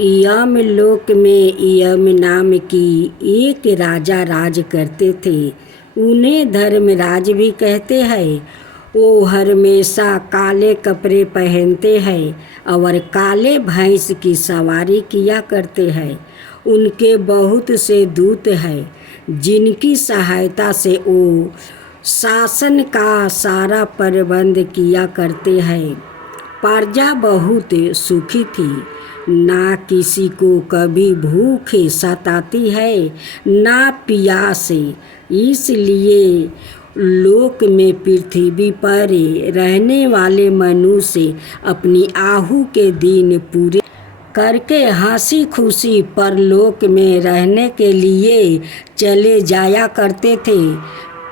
यम लोक में यम नाम की एक राजा राज करते थे। उन्हें धर्मराज भी कहते हैं। वो हमेशा काले कपड़े पहनते हैं और काले भैंस की सवारी किया करते हैं। उनके बहुत से दूत हैं जिनकी सहायता से वो शासन का सारा प्रबंध किया करते हैं। प्रजा बहुत सुखी थी। ना किसी को कभी भूख सताती है ना प्यास। इसलिए लोक में पृथ्वी पर रहने वाले मनुष्य अपनी आहू के दिन पूरे करके हंसी खुशी परलोक में रहने के लिए चले जाया करते थे।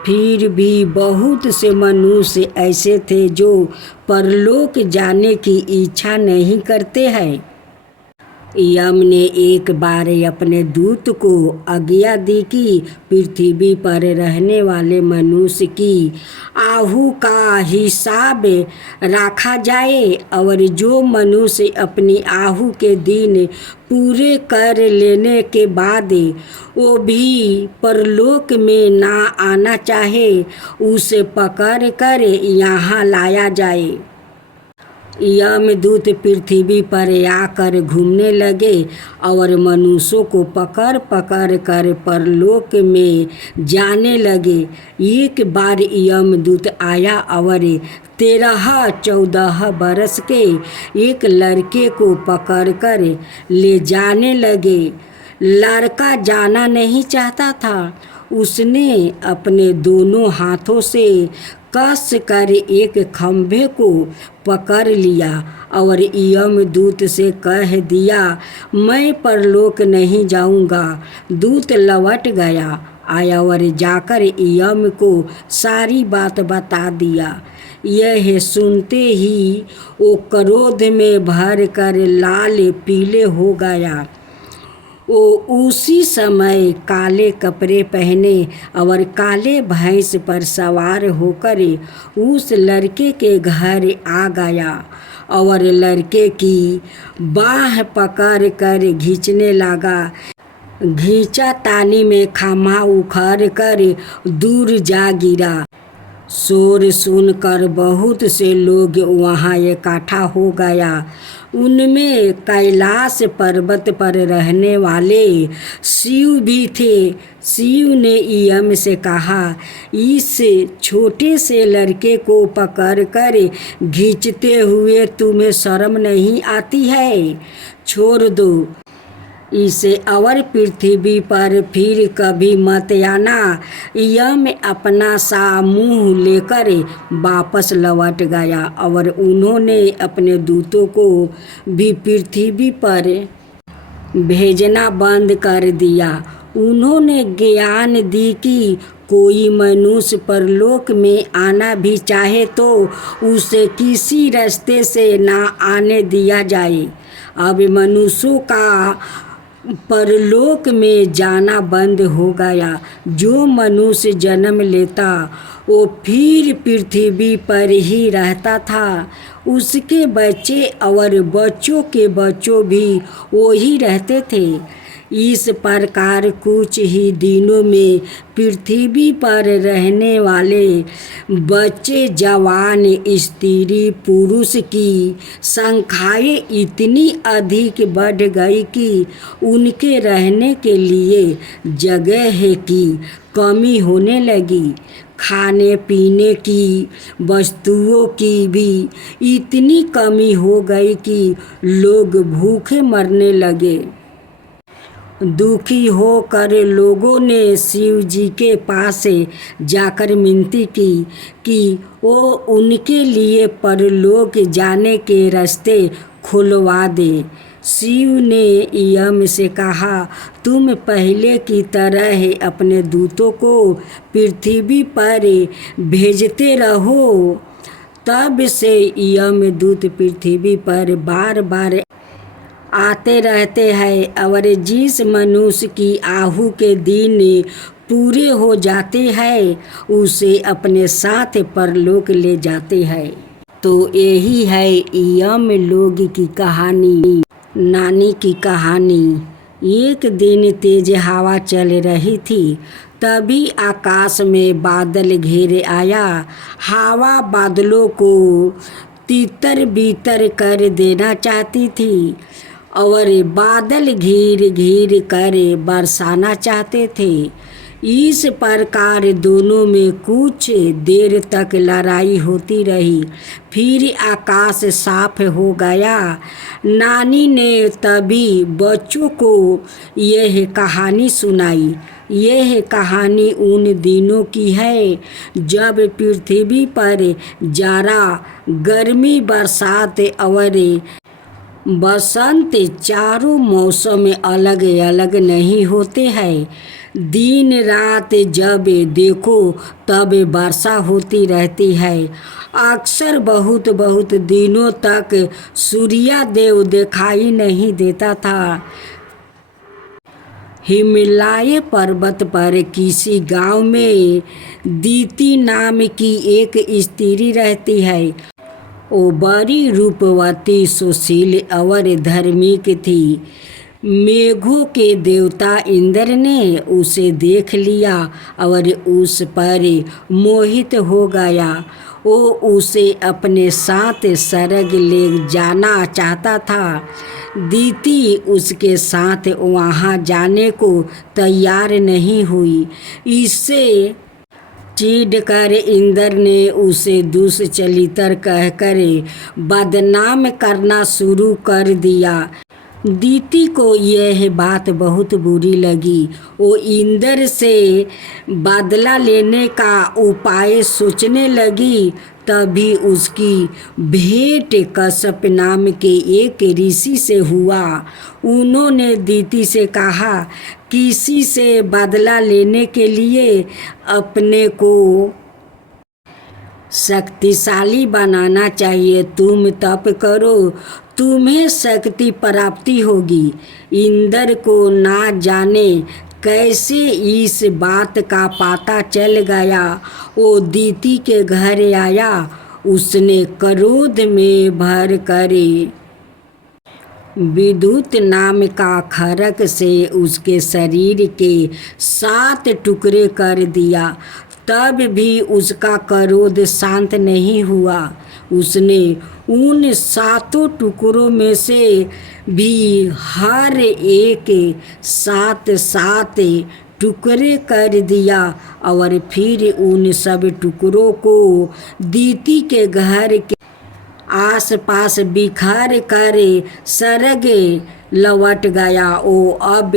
फिर भी बहुत से मनुष्य ऐसे थे जो परलोक जाने की इच्छा नहीं करते हैं। यम ने एक बार अपने दूत को आज्ञा दी कि पृथ्वी पर रहने वाले मनुष्य की आहू का हिसाब रखा जाए और जो मनुष्य अपनी आहू के दिन पूरे कर लेने के बाद वो भी परलोक में ना आना चाहे उसे पकड़ कर यहाँ लाया जाए। यमदूत पृथ्वी पर आकर घूमने लगे और मनुष्यों को पकड़ पकड़ कर परलोक में जाने लगे। एक बार यमदूत आया और 13-14 बरस के एक लड़के को पकड़कर ले जाने लगे। लड़का जाना नहीं चाहता था। उसने अपने दोनों हाथों से कस कर एक खंभे को पकड़ लिया और यमदूत से कह दिया, मैं परलोक नहीं जाऊंगा। दूत लौट आया और जाकर यम को सारी बात बता दिया। यह सुनते ही वो क्रोध में भर कर लाल पीले हो गया। वो उसी समय काले कपड़े पहने और काले भैंस पर सवार होकर उस लड़के के घर आ गया और लड़के की बाह पकड़ कर खींचने लगा। खींचा तानी में खम्भा उखड़ कर दूर जा गिरा। शोर सुनकर बहुत से लोग वहाँ इकट्ठा हो गया। उनमें कैलाश पर्वत पर रहने वाले शिव भी थे। शिव ने यम से कहा, इस छोटे से लड़के को पकड़कर खींचते हुए तुम्हें शर्म नहीं आती है? छोड़ दो इसे और पृथ्वी पर फिर कभी मत आना। यम अपना सा मुँह लेकर वापस लौट गया और उन्होंने अपने दूतों को भी पृथ्वी पर भेजना बंद कर दिया। उन्होंने ज्ञान दी कि कोई मनुष्य परलोक में आना भी चाहे तो उसे किसी रास्ते से ना आने दिया जाए। अब मनुष्यों का परलोक में जाना बंद हो गया। जो मनुष्य जन्म लेता वो फिर पृथ्वी पर ही रहता था। उसके बच्चे और बच्चों के बच्चों भी वही रहते थे। इस प्रकार कुछ ही दिनों में पृथ्वी पर रहने वाले बच्चे, जवान, स्त्री, पुरुष की संख्याएँ इतनी अधिक बढ़ गई कि उनके रहने के लिए जगह की कमी होने लगी। खाने पीने की वस्तुओं की भी इतनी कमी हो गई कि लोग भूखे मरने लगे। दुखी होकर लोगों ने शिव जी के पास जाकर विनती की कि वो उनके लिए परलोक जाने के रास्ते खुलवा दे। शिव ने यम से कहा, तुम पहले की तरह अपने दूतों को पृथ्वी पर भेजते रहो। तब से यमदूत पृथ्वी पर बार बार आते रहते हैं और जिस मनुष्य की आहू के दिन पूरे हो जाते हैं उसे अपने साथ परलोक ले जाते हैं। तो यही है यम लोग की कहानी। नानी की कहानी। एक दिन तेज हवा चल रही थी, तभी आकाश में बादल घेर आया। हवा बादलों को तितर बितर कर देना चाहती थी और बादल घिर घिर कर बरसाना चाहते थे। इस प्रकार दोनों में कुछ देर तक लड़ाई होती रही। फिर आकाश साफ हो गया। नानी ने तभी बच्चों को यह कहानी सुनाई। यह कहानी उन दिनों की है जब पृथ्वी पर जाड़ा, गर्मी, बरसात और बसंत चारों मौसम अलग अलग नहीं होते हैं। दिन रात जब देखो तब वर्षा होती रहती है। अक्सर बहुत बहुत दिनों तक सूर्यदेव दिखाई नहीं देता था। हिमालय पर्वत पर किसी गांव में दीति नाम की एक स्त्री रहती है। वो बड़ी रूपवती, सुशील और धार्मिक थी। मेघों के देवता इंद्र ने उसे देख लिया और उस पर मोहित हो गया। वो उसे अपने साथ स्वर्ग ले जाना चाहता था। दीति उसके साथ वहाँ जाने को तैयार नहीं हुई। इससे चिढ़कर इंद्र ने उसे दुष्चरित्र कहकर बदनाम करना शुरू कर दिया। दीति को यह बात बहुत बुरी लगी। वो इंद्र से बदला लेने का उपाय सोचने लगी। तभी उसकी भेंट कश्यप नाम के एक ऋषि से हुआ। उन्होंने दीति से कहा, किसी से बदला लेने के लिए अपने को शक्तिशाली बनाना चाहिए। तुम तप करो, तुम्हें शक्ति प्राप्ति होगी। इंद्र को ना जाने कैसे इस बात का पता चल गया। वो दीति के घर आया। उसने क्रोध में भर कर विद्युत नाम का खड़ग से उसके शरीर के 7 टुकड़े कर दिया। तब भी उसका क्रोध शांत नहीं हुआ। उसने उन 7 टुकड़ों में से भी हर एक 7 टुकड़े कर दिया और फिर उन सब टुकड़ों को दीति के घर के आसपास बिखर कर स्वर्ग लौट गया। वो अब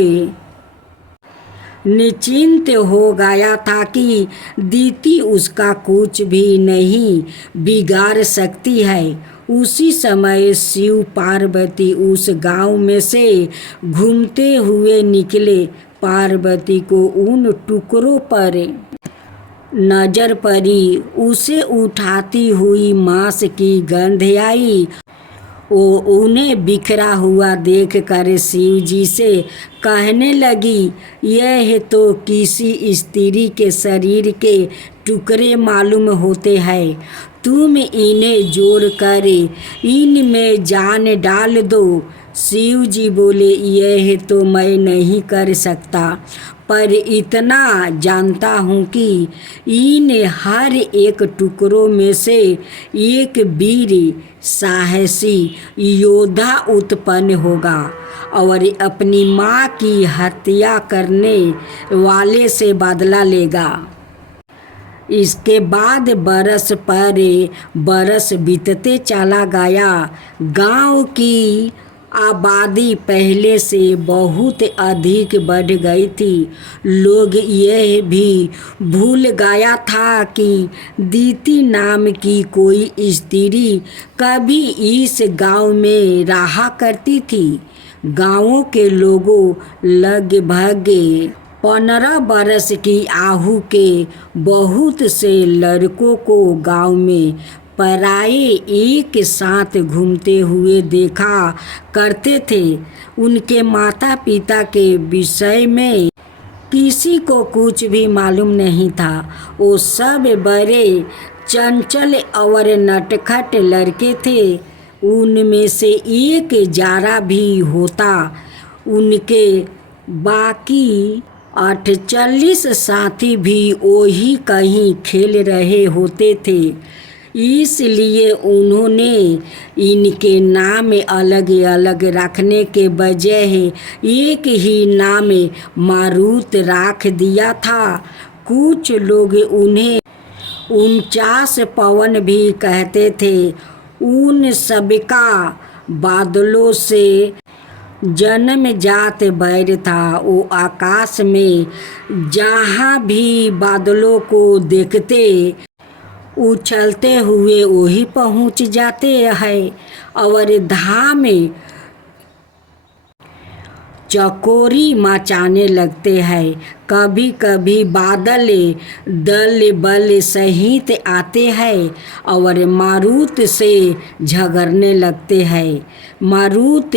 निश्चिंत हो गया था कि दीति उसका कुछ भी नहीं बिगाड़ सकती है। उसी समय शिव पार्वती उस गांव में से घूमते हुए निकले। पार्वती को उन टुकड़ों पर नजर पड़ी। उसे उठाती हुई मांस की गंध आई। वो उन्हें बिखरा हुआ देखकर शिव जी से कहने लगी, यह तो किसी स्त्री के शरीर के टुकड़े मालूम होते हैं। तुम इन्हें जोड़कर इनमें जान डाल दो। शिव जी बोले, यह तो मैं नहीं कर सकता, पर इतना जानता हूँ कि इन हर एक टुकड़ों में से एक वीर साहसी योद्धा उत्पन्न होगा और अपनी माँ की हत्या करने वाले से बदला लेगा। इसके बाद बरस पर बरस बीतते चला गया। गांव की आबादी पहले से बहुत अधिक बढ़ गई थी। लोग यह भी भूल गया था कि दीति नाम की कोई स्त्री कभी इस गांव में रहा करती थी। गांवों के लोगों लगभग 15 बरस की आयु के बहुत से लड़कों को गांव में पराए एक साथ घूमते हुए देखा करते थे। उनके माता पिता के विषय में किसी को कुछ भी मालूम नहीं था। वो सब बड़े चंचल और नटखट लड़के थे। उनमें से एक जारा भी होता, उनके बाकी 48 साथी भी वही कहीं खेल रहे होते थे। इसलिए उन्होंने इनके नाम अलग अलग रखने के बजाय एक ही नाम मारुत रख दिया था। कुछ लोग उन्हें 49 पवन भी कहते थे। उन सबका बादलों से जन्मजात बैर था। वो आकाश में जहाँ भी बादलों को देखते उछलते हुए वही पहुँच जाते हैं और धाम चकोरी मचाने लगते हैं। कभी कभी बादल दल बल सहित आते हैं और मारुत से झगड़ने लगते हैं। मारुत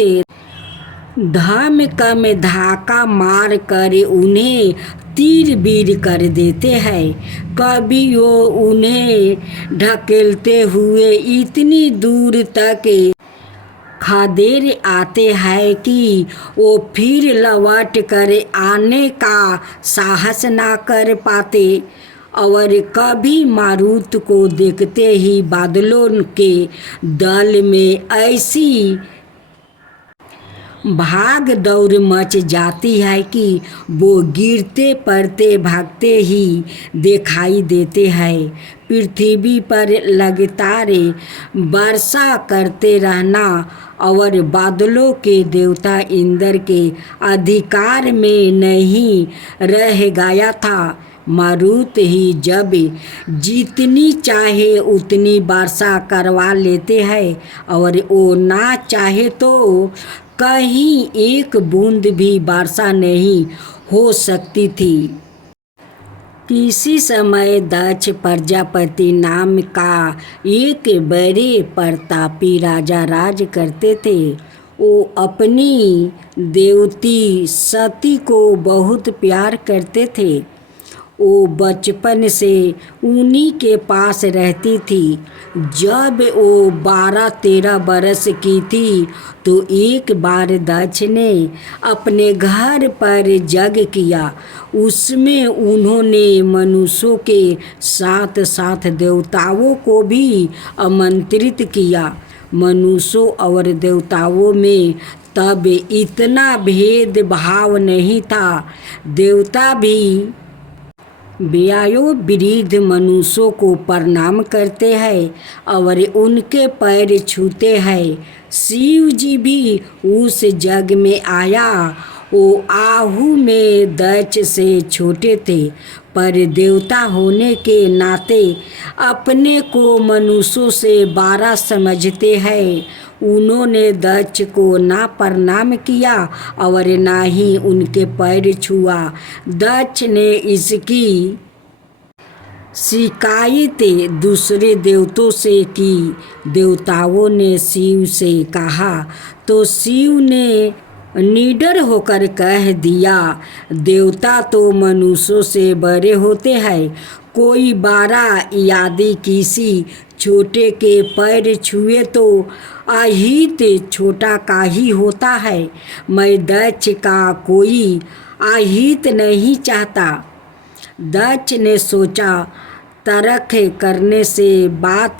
धम में धाका मार कर उन्हें तीर बीर कर देते हैं। कभी वो उन्हें ढकेलते हुए इतनी दूर तक खदेड़ आते हैं कि वो फिर लौट कर आने का साहस ना कर पाते। और कभी मारुत को देखते ही बादलों के दल में ऐसी भाग दौड़ मच जाती है कि वो गिरते पड़ते भागते ही दिखाई देते हैं। पृथ्वी पर लगातार वर्षा करते रहना और बादलों के देवता इंद्र के अधिकार में नहीं रह गया था। मारुत ही जब जितनी चाहे उतनी वर्षा करवा लेते हैं और वो ना चाहे तो कहीं एक बूंद भी वर्षा नहीं हो सकती थी। किसी समय दक्ष प्रजापति नाम का एक बड़े प्रतापी राजा राज करते थे। वो अपनी देवती सती को बहुत प्यार करते थे। वो बचपन से उन्हीं के पास रहती थी। जब वो 12-13 बरस की थी तो एक बार दक्ष ने अपने घर पर यज्ञ किया। उसमें उन्होंने मनुष्यों के साथ साथ देवताओं को भी आमंत्रित किया। मनुष्यों और देवताओं में तब इतना भेदभाव नहीं था। देवता भी वयोवृद्ध मनुष्यों को प्रणाम करते हैं और उनके पैर छूते हैं। शिव जी भी उस जग में आया। वो आहू में दक्ष से छोटे थे, पर देवता होने के नाते अपने को मनुष्यों से बड़ा समझते हैं। उन्होंने दक्ष को ना प्रणाम किया और ना ही उनके पैर छुआ। दक्ष ने इसकी शिकायत दूसरे देवताओं से की। देवताओं ने शिव से कहा तो शिव ने निडर होकर कह दिया, देवता तो मनुष्यों से बड़े होते हैं। कोई बड़ा यदि किसी छोटे के पैर छुए तो अहित छोटा का ही होता है। मैं दक्ष का कोई अहित नहीं चाहता। दक्ष ने सोचा, तर्क करने से बात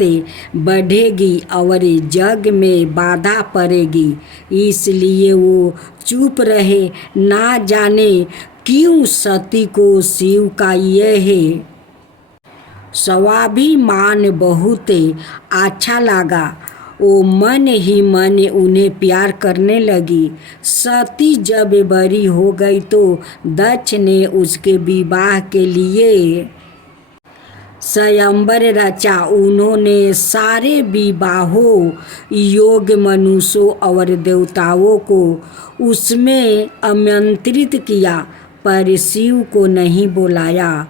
बढ़ेगी और जग में बाधा पड़ेगी, इसलिए वो चुप रहे। ना जाने क्यों सती को शिव का यह स्वाभिमान बहुत अच्छा लगा। वो मन ही मन उन्हें प्यार करने लगी। सती जब बड़ी हो गई तो दक्ष ने उसके विवाह के लिए स्वयंवर रचा। उन्होंने सारे विवाहों योग्य मनुष्यों और देवताओं को उसमें आमंत्रित किया, पर शिव को नहीं बुलाया।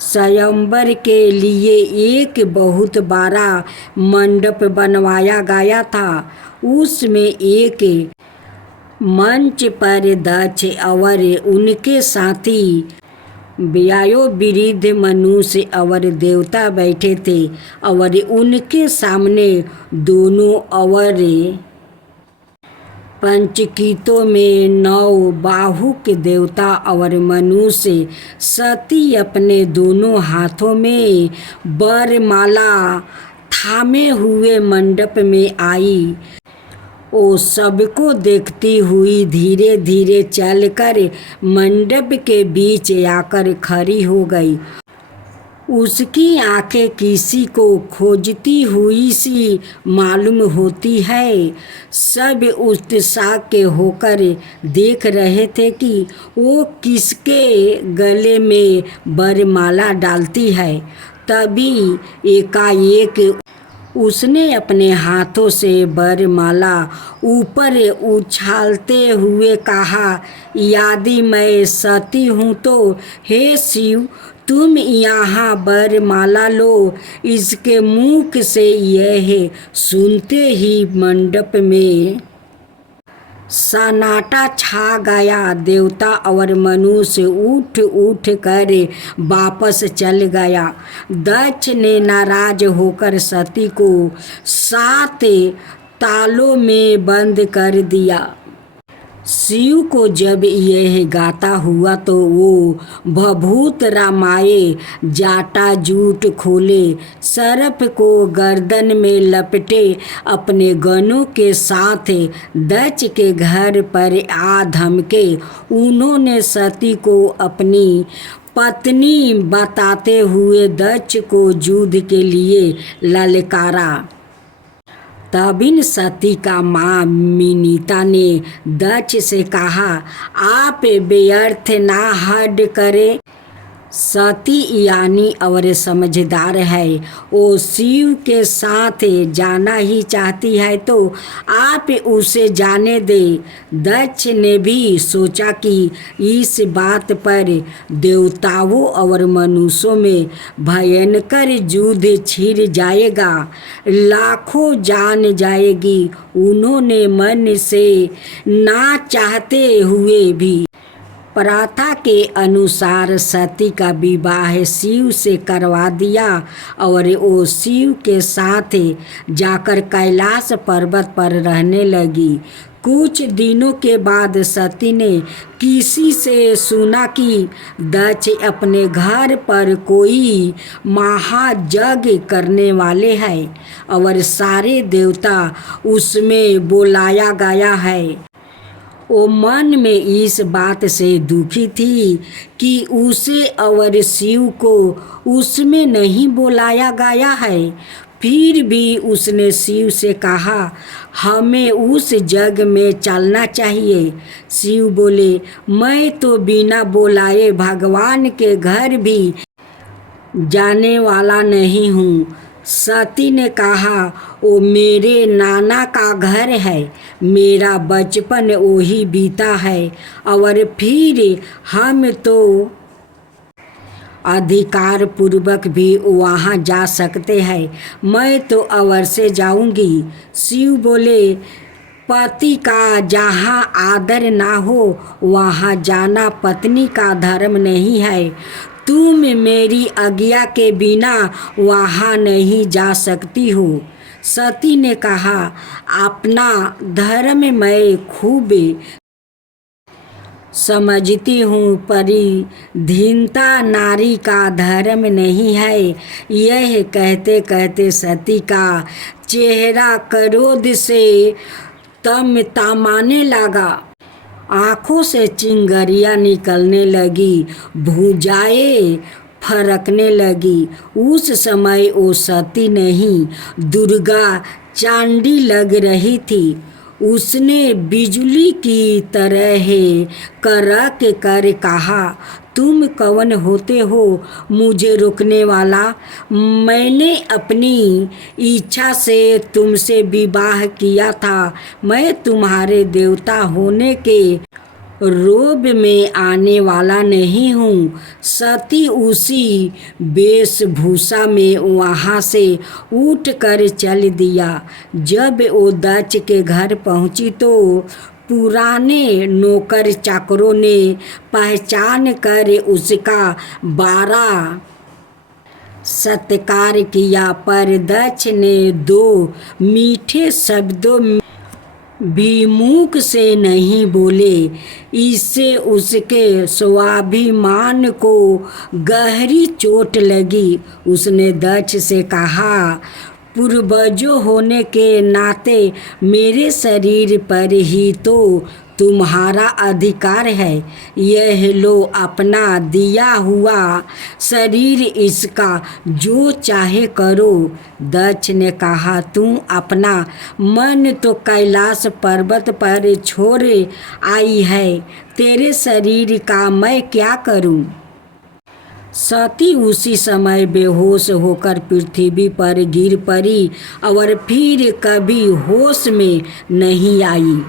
स्वयंवर के लिए एक बहुत बड़ा मंडप बनवाया गया था। उसमें एक मंच पर दक्ष और उनके साथी ब्यायो वृद्ध मनुष्य और देवता बैठे थे और उनके सामने दोनों और पंचकीतों में 9 बाहु के देवता और मनुष्य सती अपने दोनों हाथों में वरमाला थामे हुए मंडप में आई। वो सबको देखती हुई धीरे धीरे चलकर मंडप के बीच आकर खड़ी हो गई। उसकी आंखें किसी को खोजती हुई सी मालूम होती है। सब उत्साह के होकर देख रहे थे कि वो किसके गले में वरमाला डालती है। तभी एकाएक उसने अपने हाथों से वरमाला ऊपर उछालते हुए कहा, यदि मैं सती हूँ तो हे शिव, तुम यहाँ वरमाला लो। इसके मुख से यह सुनते ही मंडप में सन्नाटा छा गया। देवता और मनुष्य उठ उठ कर वापस चल गया। दक्ष ने नाराज होकर सती को 7 तालों में बंद कर दिया। शिव को जब यह गाता हुआ तो वो भभूत रामाए, जाटा-जूट खोले, सर्प को गर्दन में लपेटे अपने गणों के साथ दक्ष के घर पर आ धमके। उन्होंने सती को अपनी पत्नी बताते हुए दक्ष को युद्ध के लिए ललकारा। तब सती का माँ मिनीता ने दक्ष से कहा, आप व्यर्थ ना हड करे। सती यानी और समझदार है, वो शिव के साथ जाना ही चाहती है तो आप उसे जाने दे। दक्ष ने भी सोचा कि इस बात पर देवताओं और मनुष्यों में भयंकर युद्ध छिड़ जाएगा, लाखों जान जाएगी। उन्होंने मन से ना चाहते हुए भी प्रथा के अनुसार सती का विवाह शिव से करवा दिया और वो शिव के साथ जाकर कैलाश पर्वत पर रहने लगी। कुछ दिनों के बाद सती ने किसी से सुना कि दक्ष अपने घर पर कोई महायज्ञ करने वाले हैं और सारे देवता उसमें बुलाया गया है। वो मन में इस बात से दुखी थी कि उसे और शिव को उसमें नहीं बुलाया गया है। फिर भी उसने शिव से कहा, हमें उस जग में चलना चाहिए। शिव बोले, मैं तो बिना बुलाए भगवान के घर भी जाने वाला नहीं हूँ। सती ने कहा, वो मेरे नाना का घर है, मेरा बचपन वही बीता है और फिर हम तो अधिकार पूर्वक भी वहाँ जा सकते हैं। मैं तो अवश्य जाऊँगी। शिव बोले, पति का जहाँ आदर ना हो वहाँ जाना पत्नी का धर्म नहीं है। तुम मेरी आज्ञा के बिना वहाँ नहीं जा सकती हो। सती ने कहा, अपना धर्म मैं खूब समझती हूँ, परिधीनता नारी का धर्म नहीं है। यह कहते कहते सती का चेहरा क्रोध से तमतमाने लगा। आँखों से चिंगारियाँ निकलने लगी, भुजाएं फरकने लगी। उस समय वो सती नहीं, दुर्गा चांडी लग रही थी। उसने बिजली की तरह करक कर कहा, तुम कौन होते हो मुझे रोकने वाला? मैंने अपनी इच्छा से तुमसे विवाह किया था। मैं तुम्हारे देवता होने के रोब में आने वाला नहीं हूँ। सती उसी वेशभूषा में वहाँ से उठ कर चल दिया। जब वो दक्ष के घर पहुँची तो पुराने नौकर चाकरों ने पहचान कर उसका 12 सत्कार किया, पर दक्ष ने 2 मीठे शब्दों भी मुख से नहीं बोले। इससे उसके स्वाभिमान को गहरी चोट लगी। उसने दक्ष से कहा, पूर्वजों होने के नाते मेरे शरीर पर ही तो तुम्हारा अधिकार है। यह लो अपना दिया हुआ शरीर, इसका जो चाहे करो। दक्ष ने कहा, तू अपना मन तो कैलाश पर्वत पर छोड़ आई है, तेरे शरीर का मैं क्या करूं? सती उसी समय बेहोश होकर पृथ्वी पर गिर पड़ी और फिर कभी होश में नहीं आई।